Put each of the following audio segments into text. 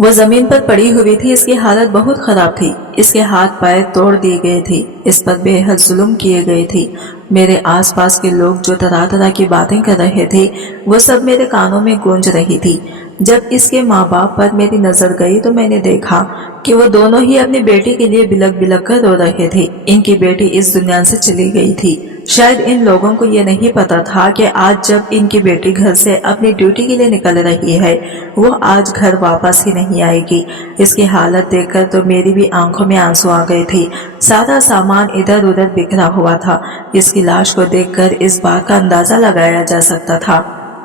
वो जमीन पर पड़ी हुई थी। इसकी हालत बहुत खराब थी। इसके हाथ पैर तोड़ दिए गए थे। इस पर बेहद जुल्म किए गए थे। मेरे आसपास के लोग जो तरह तरह की बातें कर रहे थे वो सब मेरे कानों में गूंज रही थी। जब इसके माँ बाप पर मेरी नजर गई तो मैंने देखा कि वो दोनों ही अपनी बेटी के लिए बिलक बिलक कर रो रहे थे। इनकी बेटी इस दुनिया से चली गई थी। शायद इन लोगों को ये नहीं पता था कि आज जब इनकी बेटी घर से अपनी ड्यूटी के लिए निकल रही है वो आज घर वापस ही नहीं आएगी। इसकी हालत देखकर तो मेरी भी आंखों में आंसू आ गए थे। सारा सामान इधर उधर बिखरा हुआ था। इसकी लाश को देखकर इस बात का अंदाजा लगाया जा सकता था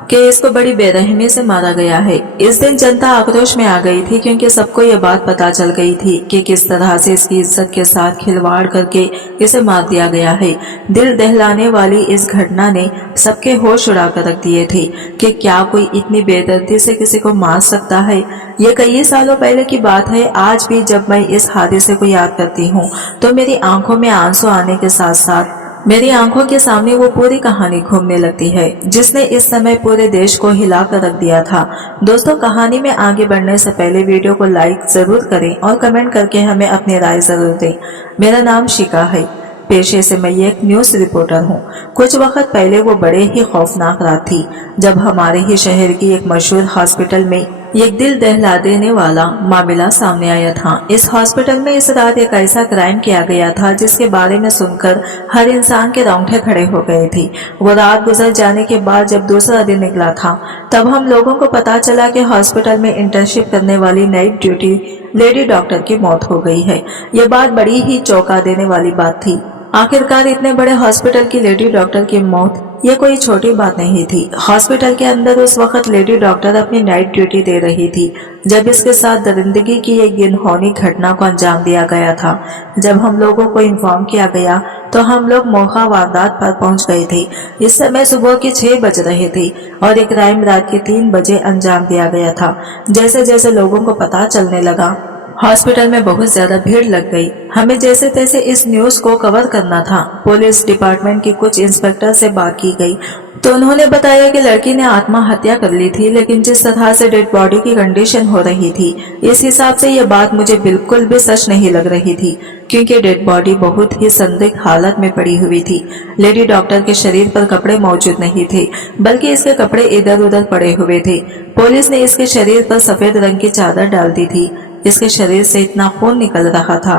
कि इसको बड़ी बेरहमी से मारा गया है। इस दिन जनता आक्रोश में आ गई थी क्योंकि सबको ये बात पता चल गई थी कि किस तरह से इसकी इज्जत के साथ खिलवाड़ करके इसे मार दिया गया है। दिल दहलाने वाली इस घटना ने सबके होश उड़ा कर रख दिए थे कि क्या कोई इतनी बेदर्दी से किसी को मार सकता है। ये कई सालों पहले की बात है। आज भी जब मैं इस हादसे को याद करती हूँ तो मेरी आंखों में आंसू आने के साथ साथ मेरी आंखों के सामने वो पूरी कहानी घूमने लगती है जिसने इस समय पूरे देश को हिला कर रख दिया था। दोस्तों, कहानी में आगे बढ़ने से पहले वीडियो को लाइक जरूर करें और कमेंट करके हमें अपनी राय जरूर दें। मेरा नाम शिका है। पेशे से मैं एक न्यूज रिपोर्टर हूँ। कुछ वक्त पहले वो बड़े ही खौफनाक रात थी जब हमारे ही शहर की एक मशहूर हॉस्पिटल में एक दिल दहला देने वाला मामला सामने आया था। इस हॉस्पिटल में इस रात एक ऐसा क्राइम किया गया था जिसके बारे में सुनकर हर इंसान के रोंगटे खड़े हो गए थे। वो रात गुजर जाने के बाद जब दूसरा दिन निकला था तब हम लोगों को पता चला कि हॉस्पिटल में इंटर्नशिप करने वाली नाइट ड्यूटी लेडी डॉक्टर की मौत हो गई है। ये बात बड़ी ही चौंका देने वाली बात थी। आखिरकार इतने बड़े हॉस्पिटल की लेडी डॉक्टर की मौत ये कोई छोटी बात नहीं थी। हॉस्पिटल के अंदर उस वक्त लेडी डॉक्टर अपनी नाइट ड्यूटी दे रही थी जब इसके साथ दरिंदगी की एक गिनहौनी घटना को अंजाम दिया गया था। जब हम लोगों को इन्फॉर्म किया गया तो हम लोग मौका वारदात पर पहुंच गए थे। इस समय सुबह के 6 बज रहे थे और एक क्राइम रात के 3 बजे अंजाम दिया गया था। जैसे जैसे लोगों को पता चलने लगा हॉस्पिटल में बहुत ज्यादा भीड़ लग गई। हमें जैसे तैसे इस न्यूज को कवर करना था। पुलिस डिपार्टमेंट की कुछ इंस्पेक्टर से बात की गई तो उन्होंने बताया कि लड़की ने आत्महत्या कर ली थी, लेकिन जिस तरह से डेड बॉडी की कंडीशन हो रही थी इस हिसाब से ये बात मुझे बिल्कुल भी सच नहीं लग रही थी, क्योंकि डेड बॉडी बहुत ही संदिग्ध हालत में पड़ी हुई थी। लेडी डॉक्टर के शरीर पर कपड़े मौजूद नहीं थे, बल्कि इसके कपड़े इधर उधर पड़े हुए थे। पुलिस ने इसके शरीर पर सफेद रंग की चादर डाल दी थी। इसके शरीर से इतना खून निकल रहा था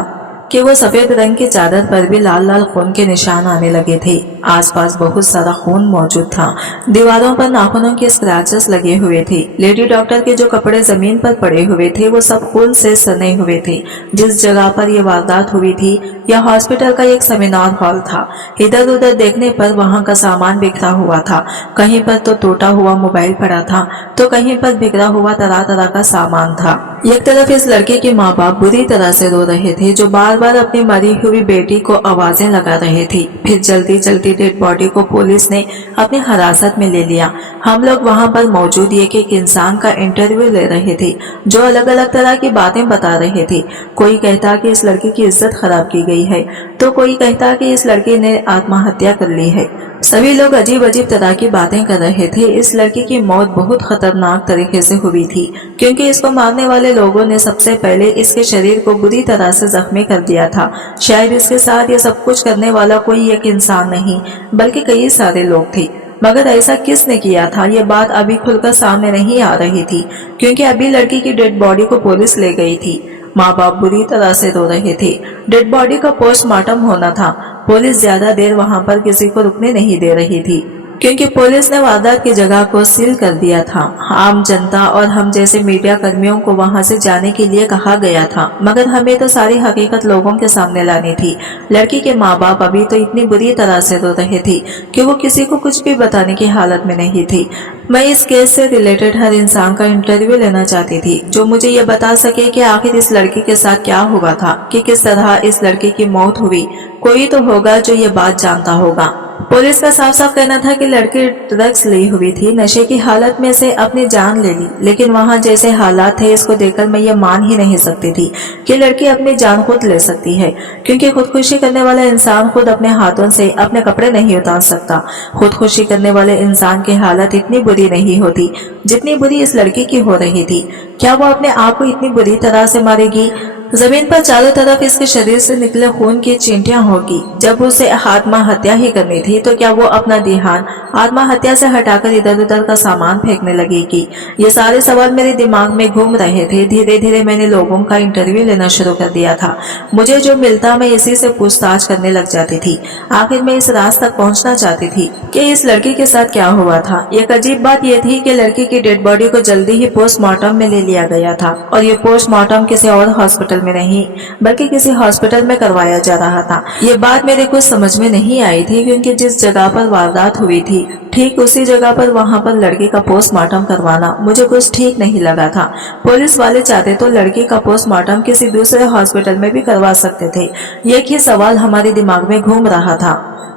कि वो सफेद रंग की चादर पर भी लाल लाल खून के निशान आने लगे थे। आसपास बहुत सारा खून मौजूद था। दीवारों पर नाखूनों के स्क्रैचेस लगे हुए थे। लेडी डॉक्टर के जो कपड़े जमीन पर पड़े हुए थे वो सब खून से सने हुए थे। जिस जगह पर यह वारदात हुई थी यह हॉस्पिटल का एक सेमिनार हॉल था। इधर उधर देखने पर वहाँ का सामान बिखरा हुआ था। कहीं पर तो टूटा हुआ मोबाइल पड़ा था तो कहीं पर बिखरा हुआ तरह तरह का सामान था। एक तरफ इस लड़के के माँ बाप बुरी तरह से रो रहे थे जो बार बार अपनी मरी हुई बेटी को आवाजें लगा रहे थे। फिर जल्दी जल्दी डेड बॉडी को पुलिस ने अपनी हिरासत में ले लिया। हम लोग वहाँ पर मौजूद एक इंसान का इंटरव्यू ले रहे थे जो अलग अलग तरह की बातें बता रहे थे। कोई कहता कि इस लड़की की इज्जत खराब की गई है तो कोई कहता कि इस लड़की ने आत्महत्या कर ली है। सभी लोग अजीब अजीब तरह की बातें कर रहे थे। इस लड़की की मौत बहुत खतरनाक तरीके से हुई थी क्योंकि इसको मारने वाले लोगों ने सबसे पहले इसके शरीर को बुरी तरह से जख्मी कर दिया था। शायद इसके साथ ये सब कुछ करने वाला कोई एक इंसान नहीं बल्कि कई सारे लोग थे, मगर ऐसा किसने किया था ये बात अभी खुलकर सामने नहीं आ रही थी क्योंकि अभी लड़की की डेड बॉडी को पुलिस ले गई थी। माँ बाप बुरी तरह से रो रहे थे। डेड बॉडी का पोस्टमार्टम होना था। पुलिस ज्यादा देर वहाँ पर किसी को रुकने नहीं दे रही थी क्योंकि पुलिस ने वारदात की जगह को सील कर दिया था। आम जनता और हम जैसे मीडिया कर्मियों को वहां से जाने के लिए कहा गया था, मगर हमें तो सारी हकीकत लोगों के सामने लानी थी। लड़की के माँ बाप अभी तो इतनी बुरी तरह से रो रहे थे कि वो किसी को कुछ भी बताने की हालत में नहीं थी। मैं इस केस से रिलेटेड हर इंसान का इंटरव्यू लेना चाहती थी जो मुझे ये बता सके कि आखिर इस लड़की के साथ क्या हुआ था, कि किस तरह इस लड़की की मौत हुई। कोई तो होगा जो ये बात जानता होगा। पुलिस का साफ साफ कहना था कि लड़की ड्रग्स ली हुई थी, नशे की हालत में से अपनी जान ले ली। लेकिन वहाँ जैसे हालात थे, इसको देखकर मैं ये मान ही नहीं सकती थी कि लड़की अपनी जान खुद ले सकती है, क्योंकि खुदकुशी करने वाला इंसान खुद अपने हाथों से अपने कपड़े नहीं उतार सकता। खुदकुशी करने वाले इंसान की हालत इतनी बुरी नहीं होती जितनी बुरी इस लड़की की हो रही थी। क्या वो अपने आप को इतनी बुरी तरह से मारेगी? जमीन पर चारों तरफ इसके शरीर से निकले खून की चींटियां होगी। जब उसे आत्महत्या ही करनी थी तो क्या वो अपना ध्यान आत्महत्या से हटाकर इधर उधर का सामान फेंकने लगेगी? ये सारे सवाल मेरे दिमाग में घूम रहे थे। धीरे धीरे मैंने लोगों का इंटरव्यू लेना शुरू कर दिया था। मुझे जो मिलता मैं इसी से पूछताछ करने लग जाती थी। आखिर मैं इस राज तक पहुंचना चाहती थी कि इस लड़की के साथ क्या हुआ था। एक अजीब बात यह थी कि लड़की की डेड बॉडी को जल्दी ही पोस्टमार्टम में ले लिया गया था, और ये पोस्टमार्टम किसी और हॉस्पिटल में नहीं बल्कि किसी हॉस्पिटल में करवाया जा रहा था। ये बात मेरे कुछ समझ में नहीं आई थी, क्योंकि जिस जगह पर वारदात हुई थी ठीक उसी जगह पर वहां पर लड़की का पोस्टमार्टम करवाना मुझे कुछ ठीक नहीं लगा था। पुलिस वाले चाहते तो लड़की का पोस्टमार्टम किसी दूसरे हॉस्पिटल में भी करवा सकते थे। एक ही सवाल हमारे दिमाग में घूम रहा था,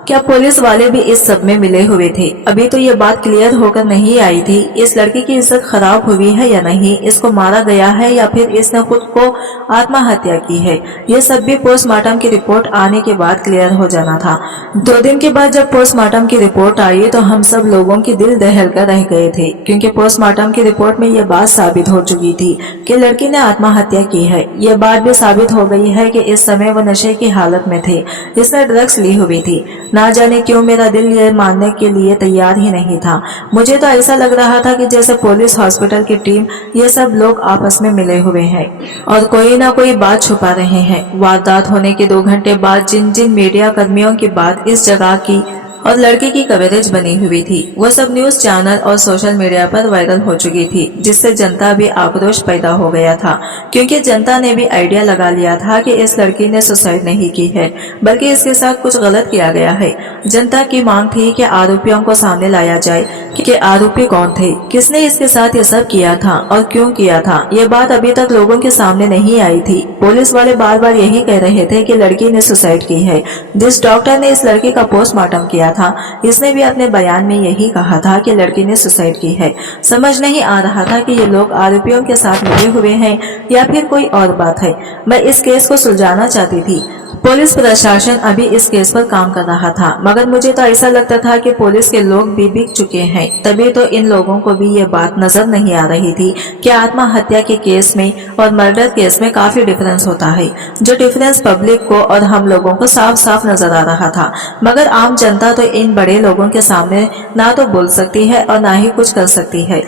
क्या पुलिस वाले भी इस सब में मिले हुए थे? अभी तो ये बात क्लियर होकर नहीं आई थी इस लड़की की इज्जत खराब हुई है या नहीं, इसको मारा गया है या फिर इसने खुद को आत्महत्या की है। ये सब भी पोस्टमार्टम की रिपोर्ट आने के बाद क्लियर हो जाना था। 2 दिन के बाद जब पोस्टमार्टम की रिपोर्ट आई तो हम सब लोगों की दिल दहल कर रह गए थे, क्योंकि पोस्टमार्टम की रिपोर्ट में यह बात साबित हो चुकी थी कि लड़की ने आत्महत्या की है। यह बात भी साबित हो गई है कि इस समय वो नशे की हालत में थे, इसने ड्रग्स ली हुई थी। ना जाने क्यों मेरा दिल ये मानने के लिए तैयार ही नहीं था। मुझे तो ऐसा लग रहा था कि जैसे पुलिस, हॉस्पिटल की टीम, ये सब लोग आपस में मिले हुए हैं और कोई ना कोई बात छुपा रहे हैं। वारदात होने के 2 घंटे बाद जिन जिन मीडिया कर्मियों की बात इस जगह की और लड़की की कवरेज बनी हुई थी, वो सब न्यूज चैनल और सोशल मीडिया पर वायरल हो चुकी थी, जिससे जनता भी आक्रोश पैदा हो गया था, क्योंकि जनता ने भी आइडिया लगा लिया था कि इस लड़की ने सुसाइड नहीं की है, बल्कि इसके साथ कुछ गलत किया गया है। जनता की मांग थी कि आरोपियों को सामने लाया जाए कि आरोपी कौन थे, किसने इसके साथ ये सब किया था और क्यों किया था। ये बात अभी तक लोगों के सामने नहीं आई थी। पुलिस वाले बार बार यही कह रहे थे कि लड़की ने सुसाइड की है। जिस डॉक्टर ने इस लड़की का पोस्टमार्टम किया था, इसने भी अपने बयान में यही कहा था कि लड़की ने सुसाइड की है। समझ नहीं आ रहा था कि ये लोग आरोपियों के साथ मिले हुए हैं या फिर कोई और बात है। मैं इस केस को सुलझाना चाहती थी। पुलिस प्रशासन अभी इस केस पर काम कर रहा था, मगर मुझे तो ऐसा लगता था कि पुलिस के लोग भी बिक चुके हैं। तभी तो इन लोगों को भी ये बात नजर नहीं आ रही थी कि आत्महत्या के केस में और मर्डर केस में काफी डिफरेंस होता है, जो डिफरेंस पब्लिक को और हम लोगों को साफ साफ नजर आ रहा था। मगर आम जनता तो इन बड़े लोगों के सामने ना तो बोल सकती है और ना ही कुछ कर सकती है।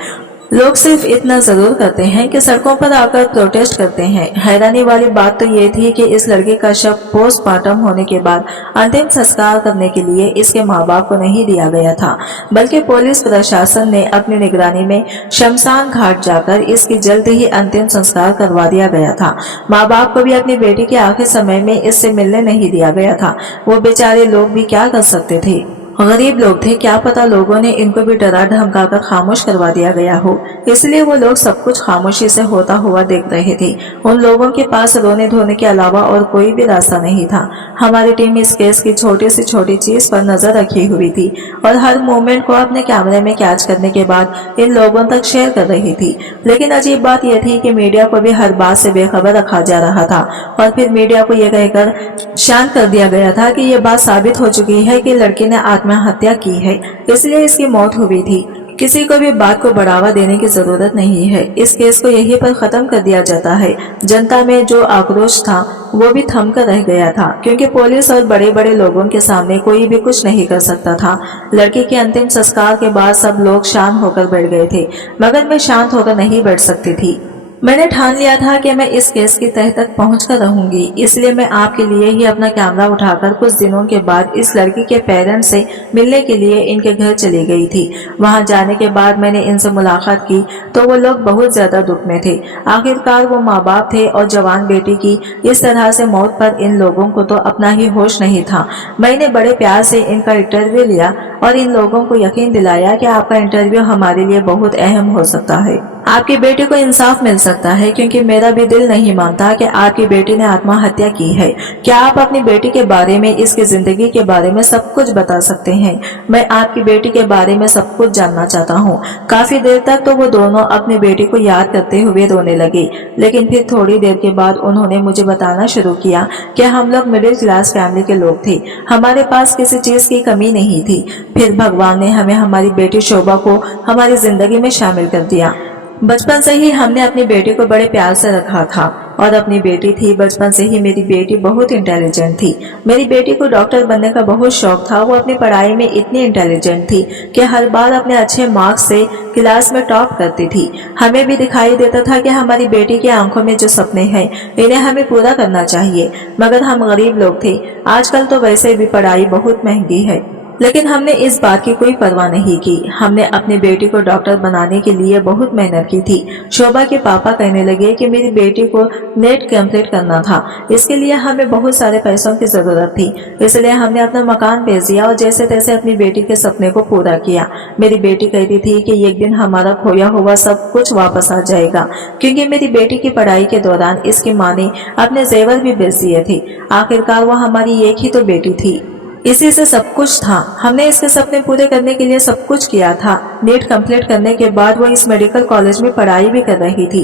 लोग सिर्फ इतना जरूर करते हैं कि सड़कों पर आकर प्रोटेस्ट करते हैं। हैरानी वाली बात तो ये थी कि इस लड़के का शव पोस्टमार्टम होने के बाद अंतिम संस्कार करने के लिए इसके माँ बाप को नहीं दिया गया था, बल्कि पुलिस प्रशासन ने अपनी निगरानी में शमशान घाट जाकर इसकी जल्द ही अंतिम संस्कार करवा दिया गया था। माँ बाप को भी अपनी बेटी के आखिरी समय में इससे मिलने नहीं दिया गया था। वो बेचारे लोग भी क्या कर सकते थे, गरीब लोग थे, क्या पता लोगों ने इनको भी डरा धमका कर खामोश करवा दिया गया हो, इसलिए वो लोग सब कुछ खामोशी से होता हुआ देख रहे थे। उन लोगों के पास रोने धोने के अलावा और कोई भी रास्ता नहीं था। हमारी टीम इस केस की छोटी से छोटी चीज पर नजर रखी हुई थी और हर मोमेंट को अपने कैमरे में कैच करने के बाद इन लोगों तक शेयर कर रही थी। लेकिन अजीब बात यह थी कि मीडिया को भी हर बात से बेखबर रखा जा रहा था और फिर मीडिया को यह कहकर शांत कर दिया गया था कि यह बात साबित हो चुकी है कि लड़की ने आत्महत्या की है, इसलिए इसकी मौत हुई थी। किसी को भी बात को बढ़ावा देने की जरूरत नहीं है। इस केस को यहीं पर खत्म कर दिया जाता है। जनता में जो आक्रोश था वो भी थम कर रह गया था, क्योंकि पुलिस और बड़े बड़े लोगों के सामने कोई भी कुछ नहीं कर सकता था। लड़की के अंतिम संस्कार के बाद सब लोग शांत होकर बैठ गए थे, मगर मैं शांत होकर नहीं बैठ सकती थी। मैंने ठान लिया था कि मैं इस केस की तह तक पहुंचकर रहूंगी, इसलिए मैं आपके लिए ही अपना कैमरा उठाकर कुछ दिनों के बाद इस लड़की के पेरेंट्स से मिलने के लिए इनके घर चली गई थी। वहां जाने के बाद मैंने इनसे मुलाकात की तो वो लोग बहुत ज्यादा दुख में थे। आखिरकार वो माँ बाप थे और जवान बेटी की इस तरह से मौत पर इन लोगों को तो अपना ही होश नहीं था। मैंने बड़े प्यार से इनका इंटरव्यू लिया और इन लोगों को यकीन दिलाया कि आपका इंटरव्यू हमारे लिए बहुत अहम हो सकता है। आपकी बेटी को इंसाफ मिल सकता है, क्योंकि मेरा भी दिल नहीं मानता कि आपकी बेटी ने आत्महत्या की है। क्या आप अपनी बेटी के बारे में, इसकी जिंदगी के बारे में सब कुछ बता सकते हैं? मैं आपकी बेटी के बारे में सब कुछ जानना चाहता हूँ। काफी देर तक तो वो दोनों अपनी बेटी को याद करते हुए रोने लगे, लेकिन फिर थोड़ी देर के बाद उन्होंने मुझे बताना शुरू किया कि हम लोग मिडिल क्लास फैमिली के लोग थे, हमारे पास किसी चीज की कमी नहीं थी। फिर भगवान ने हमें हमारी बेटी शोभा को हमारी जिंदगी में शामिल कर दिया। बचपन से ही हमने अपनी बेटी को बड़े प्यार से रखा था, और अपनी बेटी थी। बचपन से ही मेरी बेटी बहुत इंटेलिजेंट थी। मेरी बेटी को डॉक्टर बनने का बहुत शौक था। वो अपनी पढ़ाई में इतनी इंटेलिजेंट थी कि हर बार अपने अच्छे मार्क्स से क्लास में टॉप करती थी। हमें भी दिखाई देता था कि हमारी बेटी की आंखों में जो सपने हैं इन्हें हमें पूरा करना चाहिए, मगर हम गरीब लोग थे। आजकल तो वैसे भी पढ़ाई बहुत महंगी है, लेकिन हमने इस बात की कोई परवाह नहीं की। हमने अपनी बेटी को डॉक्टर बनाने के लिए बहुत मेहनत की थी। शोभा के पापा कहने लगे कि मेरी बेटी को नेट कंप्लीट करना था, इसके लिए हमें बहुत सारे पैसों की जरूरत थी। इसलिए हमने अपना मकान बेच दिया और जैसे तैसे अपनी बेटी के सपने को पूरा किया। मेरी बेटी कहती थी कि एक दिन हमारा खोया हुआ सब कुछ वापस आ जाएगा, क्योंकि मेरी बेटी की पढ़ाई के दौरान इसकी माँ ने अपने जेवर भी बेच दिए थे। आखिरकार वो हमारी एक ही तो बेटी थी, इसी से सब कुछ था। हमने इसके सपने पूरे करने के लिए सब कुछ किया था। नीट कंप्लीट करने के बाद वो इस मेडिकल कॉलेज में पढ़ाई भी कर रही थी,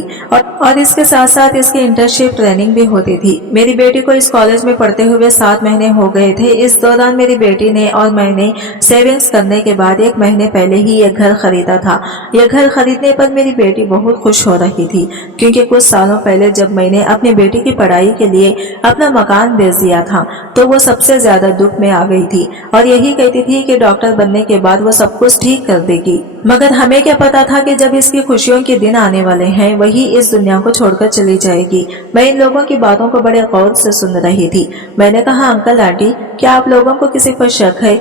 और इसके साथ साथ इसकी इंटर्नशिप ट्रेनिंग भी होती थी। मेरी बेटी को इस कॉलेज में पढ़ते हुए 7 महीने हो गए थे। इस दौरान मेरी बेटी ने और मैंने सेविंग्स करने के बाद 1 महीने पहले ही एक घर खरीदा था। यह घर खरीदने पर मेरी बेटी बहुत खुश हो रही थी, क्योंकि कुछ सालों पहले जब मैंने अपनी बेटी की पढ़ाई के लिए अपना मकान बेच दिया था, तो वो सबसे ज्यादा दुख में आ गई थी और यही कहती थी कि डॉक्टर बनने के बाद वो सब कुछ ठीक कर देगी। मगर हमें क्या पता था कि जब इसकी खुशियों के दिन आने वाले हैं वही इस दुनिया को छोड़कर चली जाएगी। मैं इन लोगों की बातों को बड़े गौर से सुन रही थी। मैंने कहा, अंकल आंटी, क्या आप लोगों को किसी पर शक है?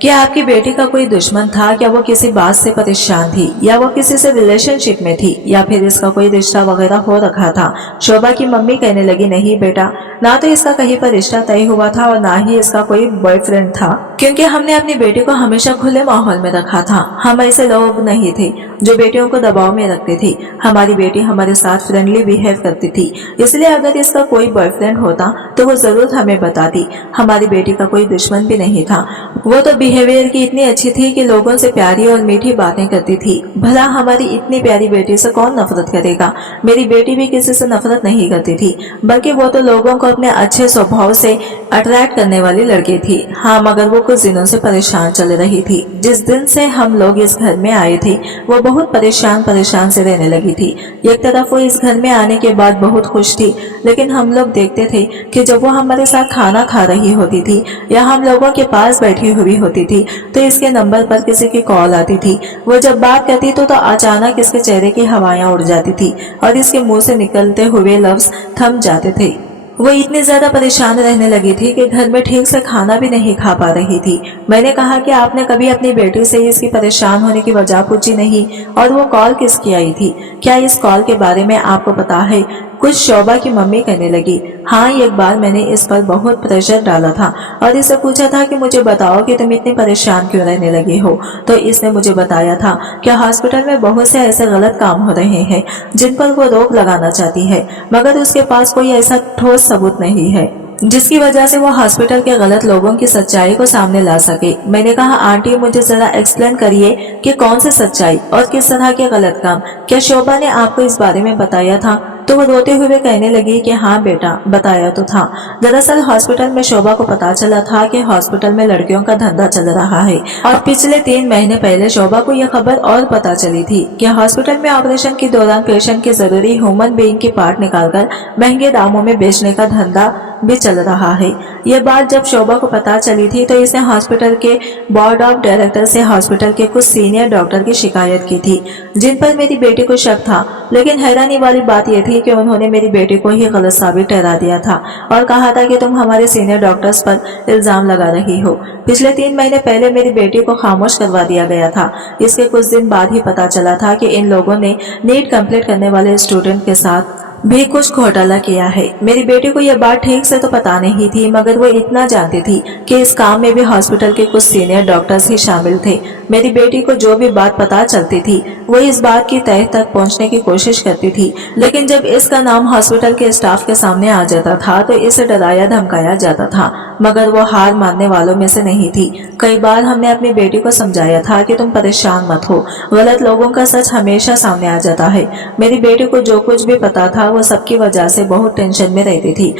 क्या आपकी बेटी का कोई दुश्मन था? क्या वो किसी बात से परेशान थी, या वो किसी से रिलेशनशिप में थी, या फिर इसका कोई रिश्ता वगैरह हो रखा था? शोभा की मम्मी कहने लगी, नहीं बेटा, ना तो इसका कहीं पर रिश्ता तय हुआ था और ना ही इसका कोई बॉयफ्रेंड था, क्योंकि हमने अपनी बेटी को हमेशा खुले माहौल में रखा था। हम ऐसे लोग नहीं थे जो बेटियों को दबाव में रखते थे। हमारी बेटी हमारे साथ फ्रेंडली बिहेव करती थी, इसलिए अगर इसका कोई बॉयफ्रेंड होता तो वो जरूर हमें बताती। हमारी बेटी का कोई दुश्मन भी नहीं था। वो तो बिहेवियर की इतनी अच्छी थी कि लोगों से प्यारी और मीठी बातें करती थी। भला हमारी इतनी प्यारी बेटी से कौन नफरत करेगा? मेरी बेटी भी किसी से नफरत नहीं करती थी, बल्कि वो तो लोगों को अपने अच्छे स्वभाव से अट्रैक्ट करने वाली लड़की थी। हाँ, मगर वो कुछ दिनों से परेशान चल रही थी। जिस दिन से हम लोग इस घर में आए थे वो बहुत परेशान से रहने लगी थी। एक तरफ वो इस घर में आने के बाद बहुत खुश थी, लेकिन हम लोग देखते थे कि जब वो हमारे साथ खाना खा रही होती थी या हम लोगों के पास बैठी हुई होती थी तो इसके नंबर पर किसी की कॉल आती थी। वो जब बात करती तो अचानक इसके चेहरे की हवाएं उड़ जाती थी और इसके मुंह से निकलते हुए लफ्ज थम जाते थे। वो इतनी ज्यादा परेशान रहने लगी थी कि घर में ठीक से खाना भी नहीं खा पा रही थी। मैंने कहा कि आपने कभी अपनी बेटी से इसकी परेशान होने की वजह पूछी नहीं, और वो कॉल किसकी आई थी? क्या इस कॉल के बारे में आपको पता है? कुछ शोभा की मम्मी कहने लगी, हाँ, एक बार मैंने इस पर बहुत प्रेशर डाला था और इससे पूछा था कि मुझे बताओ कि तुम इतनी परेशान क्यों रहने लगी हो। तो इसने मुझे बताया था कि हॉस्पिटल में बहुत से ऐसे गलत काम हो रहे हैं जिन पर वो रोक लगाना चाहती है, मगर उसके पास कोई ऐसा ठोस सबूत नहीं है जिसकी वजह से वो हॉस्पिटल के गलत लोगों की सच्चाई को सामने ला सके। मैंने कहा, आंटी, मुझे जरा एक्सप्लेन करिए कि कौन सी सच्चाई और किस तरह के गलत काम? क्या शोभा ने आपको इस बारे में बताया था? तो वो रोते हुए कहने लगी कि हाँ बेटा, बताया तो था। दरअसल हॉस्पिटल में शोभा को पता चला था कि हॉस्पिटल में लड़कियों का धंधा चल रहा है, और पिछले 3 महीने पहले शोभा को यह खबर और पता चली थी कि हॉस्पिटल में ऑपरेशन के दौरान पेशेंट के जरूरी ह्यूमन बीइंग के पार्ट निकालकर महंगे दामों में बेचने का धंधा भी चल रहा है। यह बात जब शोभा को पता चली थी तो इसने हॉस्पिटल के बोर्ड ऑफ डायरेक्टर से हॉस्पिटल के कुछ सीनियर डॉक्टर की शिकायत की थी, जिन पर मेरी बेटी को शक था। लेकिन हैरानी वाली बात यह थी कि उन्होंने मेरी बेटी को ही गलत साबित ठहरा दिया था और कहा था कि तुम हमारे सीनियर डॉक्टर्स पर इल्जाम लगा रही हो। पिछले 3 महीने पहले मेरी बेटी को खामोश करवा दिया गया था। इसके कुछ दिन बाद ही पता चला था कि इन लोगों ने नीट कंप्लीट करने वाले स्टूडेंट के साथ भी कुछ घोटाला किया है। मेरी बेटी को यह बात ठीक से तो पता नहीं थी, मगर वो इतना जानती थी कि इस काम में भी हॉस्पिटल के कुछ सीनियर डॉक्टर्स ही शामिल थे। मेरी बेटी को जो भी बात पता चलती थी वो इस बात की तह तक पहुंचने की कोशिश करती थी, लेकिन जब इसका नाम हॉस्पिटल के स्टाफ के सामने आ जाता था तो इसे डराया धमकाया जाता था, मगर वो हार मानने वालों में से नहीं थी। कई बार हमने अपनी बेटी को समझाया था कि तुम परेशान मत हो, गलत लोगों का सच हमेशा सामने आ जाता है। मेरी बेटी को जो कुछ भी पता था वो सबकी वजह से बहुत टेंशन में रहती थी,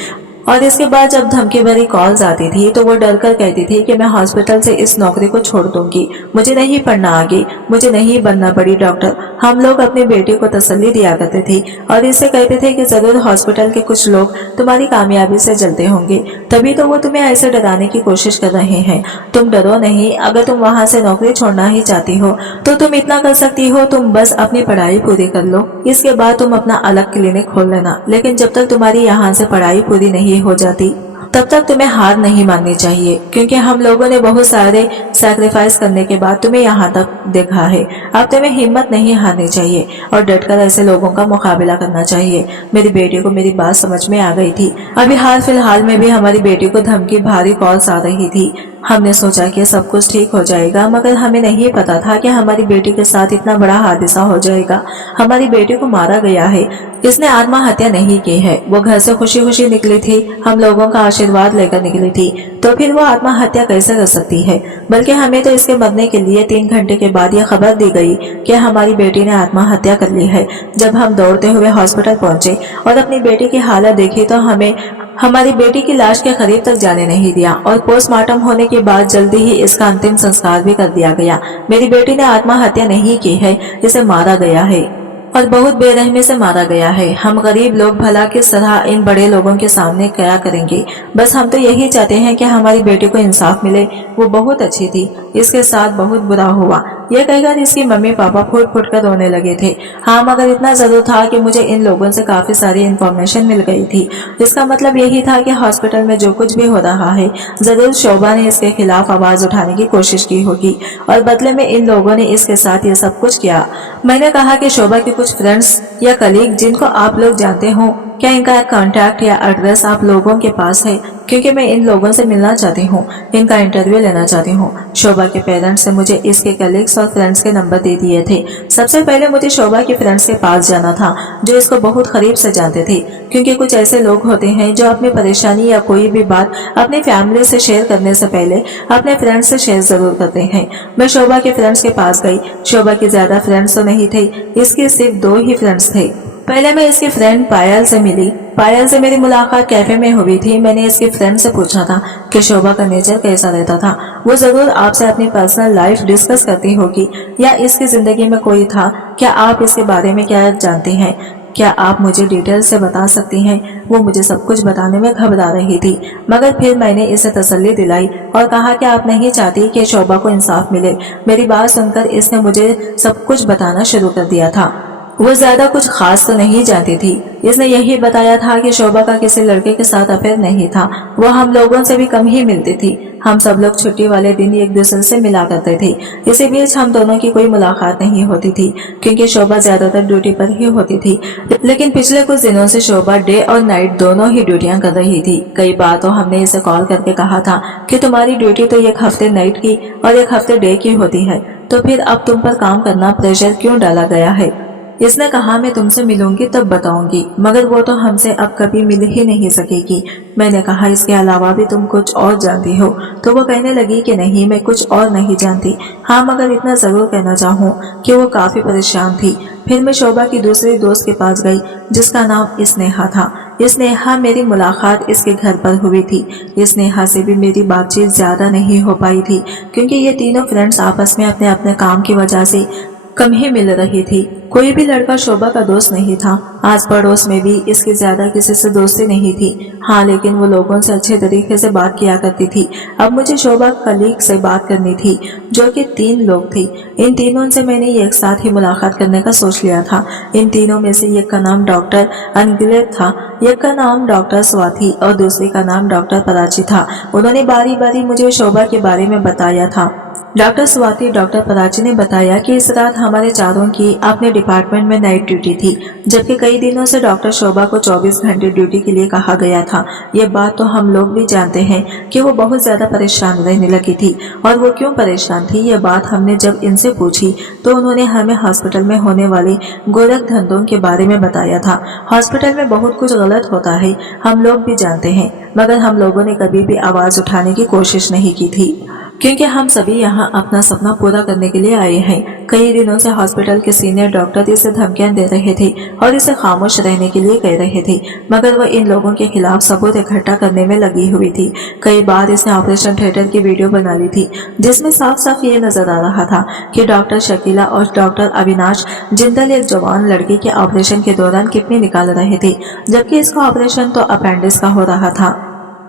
और इसके बाद जब धमकी भरी कॉल्स आती थी तो वो डर कर कहती थी कि मैं हॉस्पिटल से इस नौकरी को छोड़ दूंगी, मुझे नहीं पढ़ना आगे, मुझे नहीं बनना बड़ी डॉक्टर। हम लोग अपनी बेटी को तसल्ली दिया करते थे और इससे कहते थे कि जरूर हॉस्पिटल के कुछ लोग तुम्हारी कामयाबी से जलते होंगे, तभी तो वो तुम्हें ऐसे डराने की कोशिश कर रहे हैं। तुम डरो नहीं, अगर तुम वहाँ से नौकरी छोड़ना ही चाहती हो तो तुम इतना कर सकती हो, तुम बस अपनी पढ़ाई पूरी कर लो, इसके बाद तुम अपना अलग क्लिनिक खोल लेना। लेकिन जब तक तुम्हारी यहाँ से पढ़ाई पूरी नहीं हो जाती तब तक तुम्हें हार नहीं माननी चाहिए, क्योंकि हम लोगों ने बहुत सारे सैक्रिफाइस करने के बाद तुम्हें यहाँ तक देखा है। अब तुम्हें हिम्मत नहीं हारनी चाहिए और डटकर ऐसे लोगों का मुकाबला करना चाहिए। मेरी बेटी को मेरी बात समझ में आ गई थी। अभी हाल फिलहाल में भी हमारी बेटी को धमकी भारी कॉल्स आ रही थी। हमने सोचा कि सब कुछ ठीक हो जाएगा, मगर हमें नहीं पता था कि हमारी बेटी के साथ इतना बड़ा हादसा हो जाएगा। हमारी बेटी को मारा गया है, इसने आत्महत्या नहीं की है। वो घर से खुशी खुशी निकली थी, हम लोगों का आशीर्वाद लेकर निकली थी, तो फिर वो आत्महत्या कैसे कर सकती है? बल्कि हमें तो इसके मरने के लिए 3 घंटे के बाद यह खबर दी गई कि हमारी बेटी ने आत्महत्या कर ली है। जब हम दौड़ते हुए हॉस्पिटल पहुंचे और अपनी बेटी की हालत देखी तो हमें हमारी बेटी की लाश के करीब तक जाने नहीं दिया और पोस्टमार्टम होने के बाद जल्दी ही इसका अंतिम संस्कार भी कर दिया गया। मेरी बेटी ने आत्महत्या नहीं की है, इसे मारा गया है और बहुत बेरहमी से मारा गया है। हम गरीब लोग भला किस तरह इन बड़े लोगों के सामने क्या करेंगे? बस हम तो यही चाहते हैं कि हमारी बेटी को इंसाफ मिले। वो बहुत अच्छी थी, इसके साथ बहुत बुरा हुआ। यह कहकर इसकी मम्मी पापा फुट फुट कर रोने लगे थे। हाँ, मगर इतना जरूर था कि मुझे इन लोगों से काफी सारी इंफॉर्मेशन मिल गई थी। इसका मतलब यही था कि हॉस्पिटल में जो कुछ भी हो रहा है जरूर शोभा ने इसके खिलाफ आवाज उठाने की कोशिश की होगी और बदले में इन लोगों ने इसके साथ ये सब कुछ किया। मैंने कहा कि शोभा के कुछ फ्रेंड्स या कलीग जिनको आप लोग जानते हो, क्या इनका कांटेक्ट या एड्रेस आप लोगों के पास है? क्योंकि मैं इन लोगों से मिलना चाहती हूँ, इनका इंटरव्यू लेना चाहती हूँ। शोभा के पेरेंट्स ने मुझे इसके कलीग्स और फ्रेंड्स के नंबर दे दिए थे। सबसे पहले मुझे शोभा के फ्रेंड्स के पास जाना था जो इसको बहुत करीब से जानते थे, क्योंकि कुछ ऐसे लोग होते हैं जो अपनी परेशानी या कोई भी बात अपनी फैमिली से शेयर करने से पहले अपने फ्रेंड्स से शेयर जरूर करते हैं। मैं शोभा के फ्रेंड्स के पास गई। शोभा के ज्यादा फ्रेंड्स तो नहीं थे, इसके सिर्फ 2 ही फ्रेंड्स थे। पहले मैं इसकी फ्रेंड पायल से मिली। पायल से मेरी मुलाकात कैफे में हुई थी। मैंने इसके फ्रेंड से पूछा था कि शोभा का नेचर कैसा रहता था। वो जरूर आपसे अपनी पर्सनल लाइफ डिस्कस करती होगी या इसकी जिंदगी में कोई था। क्या आप इसके बारे में क्या जानती हैं? क्या आप मुझे डिटेल से बता सकती हैं? वो मुझे सब कुछ बताने में घबरा रही थी, मगर फिर मैंने इसे तसल्ली दिलाई और कहा कि आप नहीं चाहती कि शोभा को इंसाफ मिले। मेरी बात सुनकर इसने मुझे सब कुछ बताना शुरू कर दिया था। वो ज्यादा कुछ खास तो नहीं जानती थी। इसने यही बताया था कि शोभा का किसी लड़के के साथ अफेयर नहीं था। वो हम लोगों से भी कम ही मिलती थी। हम सब लोग छुट्टी वाले दिन एक दूसरे से मिला करते थे। इसी बीच हम दोनों की कोई मुलाकात नहीं होती थी, क्योंकि शोभा ज्यादातर ड्यूटी पर ही होती थी। लेकिन पिछले कुछ दिनों से शोभा डे और नाइट दोनों ही ड्यूटियां कर रही थी। कई बार तो हमने इसे कॉल करके कहा था कि तुम्हारी ड्यूटी तो एक हफ्ते नाइट की और एक हफ्ते डे की होती है, तो फिर अब तुम पर काम करना प्रेशर क्यों डाला गया है? इसने कहा मैं तुमसे मिलूंगी तब बताऊंगी, मगर वो तो हमसे अब कभी मिल ही नहीं सकेगी। मैंने कहा इसके अलावा भी तुम कुछ और जानती हो? तो वो कहने लगी कि नहीं, मैं कुछ और नहीं जानती। हाँ, मगर इतना जरूर कहना चाहूँ कि वो काफी परेशान थी। फिर मैं शोभा की दूसरी दोस्त के पास गई जिसका नाम स्नेहा था। स्नेहा मेरी मुलाकात इसके घर पर हुई थी। स्नेहा से भी मेरी बातचीत ज्यादा नहीं हो पाई थी, क्योंकि ये तीनों फ्रेंड्स आपस में अपने अपने काम की वजह से कम ही मिल रही थी। कोई भी लड़का शोभा का दोस्त नहीं था। आस पड़ोस में भी इसकी ज्यादा किसी से दोस्ती नहीं थी। हाँ, लेकिन वो लोगों से अच्छे तरीके से बात किया करती थी। अब मुझे शोभा कलीग से बात करनी थी। जो कि 3 लोग थे। इन तीनों से मैंने एक साथ ही मुलाकात करने का सोच लिया था। इन तीनों में से एक का नाम डॉक्टर अनगिलेट था, एक का नाम डॉक्टर स्वाति और दूसरे का नाम डॉक्टर पराची था। उन्होंने बारी बारी मुझे शोभा के बारे में बताया था। डॉक्टर स्वाति डॉक्टर पराची ने बताया कि इस रात हमारे चारों की अपने डिपार्टमेंट में नाइट ड्यूटी थी, जबकि कई दिनों से डॉक्टर शोभा को 24 घंटे ड्यूटी के लिए कहा गया था। ये बात तो हम लोग भी जानते हैं कि वो बहुत ज्यादा परेशान रहने लगी थी, और वो क्यों परेशान थी ये बात हमने जब इनसे पूछी तो उन्होंने हमें हॉस्पिटल में होने वाले गोरख धंधों के बारे में बताया था। हॉस्पिटल में बहुत कुछ गलत होता है, हम लोग भी जानते हैं, मगर हम लोगों ने कभी भी आवाज उठाने की कोशिश नहीं की थी, क्योंकि हम सभी यहाँ अपना सपना पूरा करने के लिए आए हैं। कई दिनों से हॉस्पिटल के सीनियर डॉक्टर इसे धमकियां दे रहे थे और इसे खामोश रहने के लिए कह रहे थे, मगर वह इन लोगों के खिलाफ सबूत इकट्ठा करने में लगी हुई थी। कई बार इसने ऑपरेशन थिएटर की वीडियो बना ली थी, जिसमें साफ साफ ये नजर आ रहा था कि डॉक्टर शकीला और डॉक्टर अविनाश जिंदल एक जवान लड़की के ऑपरेशन के दौरान किडनी निकाल रहे थे, जबकि इसका ऑपरेशन तो अपेंडिक्स का हो रहा था।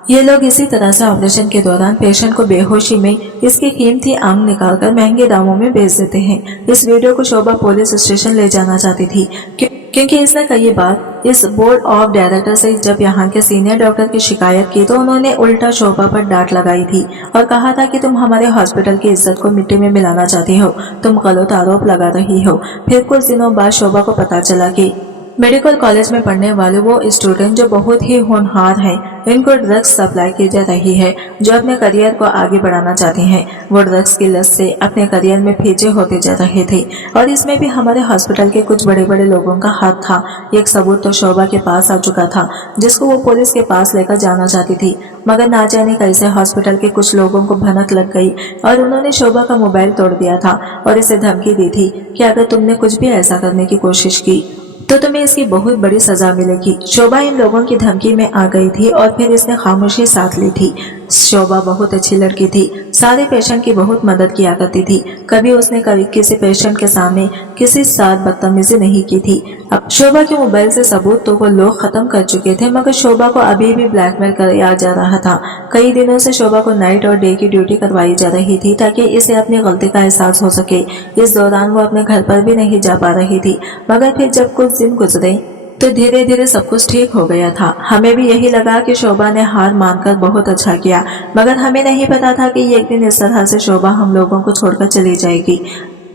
ये लोग इसी तरह से ऑपरेशन के दौरान पेशेंट को बेहोशी में इसके कीमती अंग निकालकर महंगे दामों में बेच देते हैं। इस वीडियो को शोभा पुलिस स्टेशन ले जाना चाहती थी, क्योंकि इसने कई बार इस बोर्ड ऑफ डायरेक्टर से जब यहाँ के सीनियर डॉक्टर की शिकायत की तो उन्होंने उल्टा शोभा पर डांट लगाई थी और कहा था कि तुम हमारे हॉस्पिटल की इज्जत को मिट्टी में मिलाना चाहती हो, तुम गलत आरोप लगा रही हो। फिर कुछ दिनों बाद शोभा को पता चला कि मेडिकल कॉलेज में पढ़ने वाले वो स्टूडेंट जो बहुत ही होनहार हैं, इनको ड्रग्स सप्लाई की जा रही है, जो अपने करियर को आगे बढ़ाना चाहते हैं। वो ड्रग्स की लत से अपने करियर में पीछे होते जा रहे थे, और इसमें भी हमारे हॉस्पिटल के कुछ बड़े बड़े लोगों का हाथ था। एक सबूत तो शोभा के पास आ चुका था, जिसको वो पुलिस के पास लेकर जाना चाहती थी, मगर ना जाने कैसे हॉस्पिटल के कुछ लोगों को भनक लग गई और उन्होंने शोभा का मोबाइल तोड़ दिया था और इसे धमकी दी थी कि अगर तुमने कुछ भी ऐसा करने की कोशिश की तो तुम्हें इसकी बहुत बड़ी सजा मिलेगी। शोभा इन लोगों की धमकी में आ गई थी और फिर इसने खामोशी साथ ली थी। शोभा बहुत अच्छी लड़की थी, सारे पेशेंट की बहुत मदद किया करती थी, कभी उसने कभी किसी पेशेंट के सामने किसी साथ बदतमीजी नहीं की थी। अब शोभा के मोबाइल से सबूत तो वो लोग खत्म कर चुके थे, मगर शोभा को अभी भी ब्लैकमेल किया जा रहा था। कई दिनों से शोभा को नाइट और डे की ड्यूटी करवाई जा रही थी ताकि इसे अपनी गलती का एहसास हो सके। इस दौरान वो अपने घर पर भी नहीं जा पा रही थी, मगर फिर जब कुछ दिन गुजरे तो धीरे धीरे सब कुछ ठीक हो गया था। हमें भी यही लगा कि शोभा ने हार मानकर बहुत अच्छा किया, मगर हमें नहीं पता था कि एक दिन इस तरह से शोभा हम लोगों को छोड़कर चली जाएगी।